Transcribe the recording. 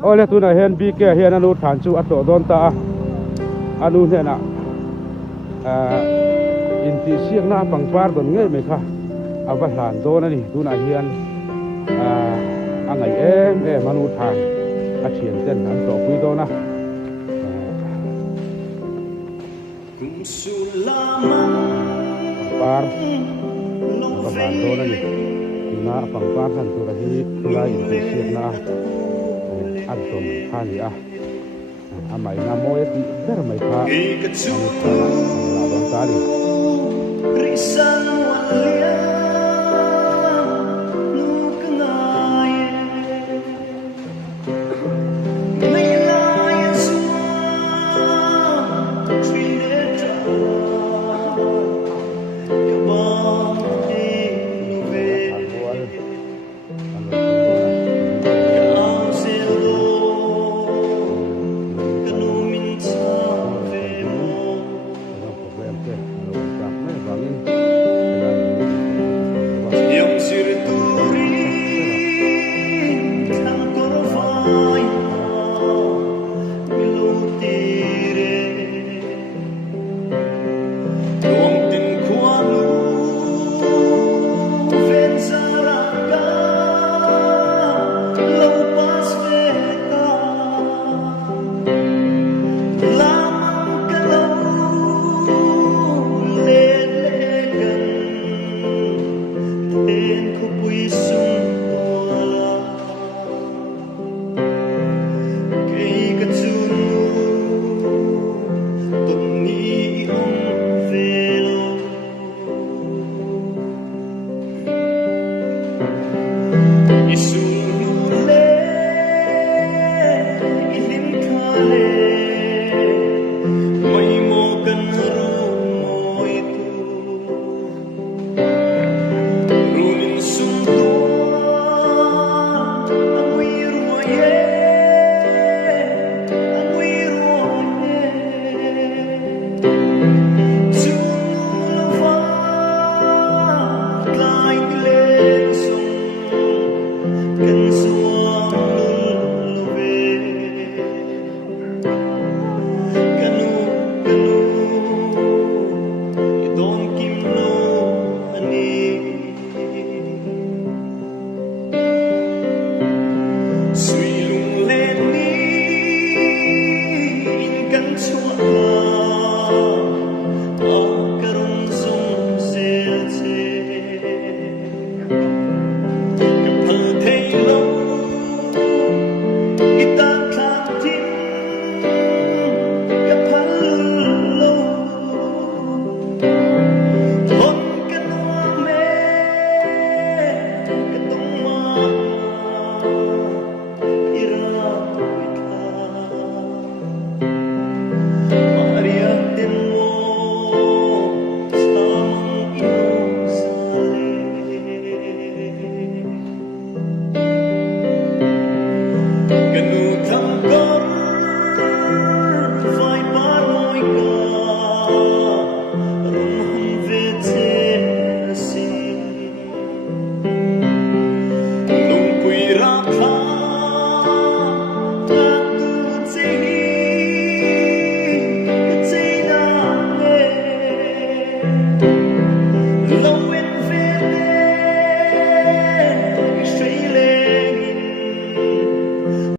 ôi lẽ tu này hiện bị kia hiện anh thản chú ở tổ đón ta anh hiện à in ti siêng na bằng par đón ngay mấy kha à vắt làn đón này tu này hiện anh ấy em anh thản à chuyện tên anh tổ quý đón na par vắt làn đón này na bằng par han tu này tu này in ti siêng na anh tổ khá gì à mày na môi đi rất là mày khá là đón ta đi Can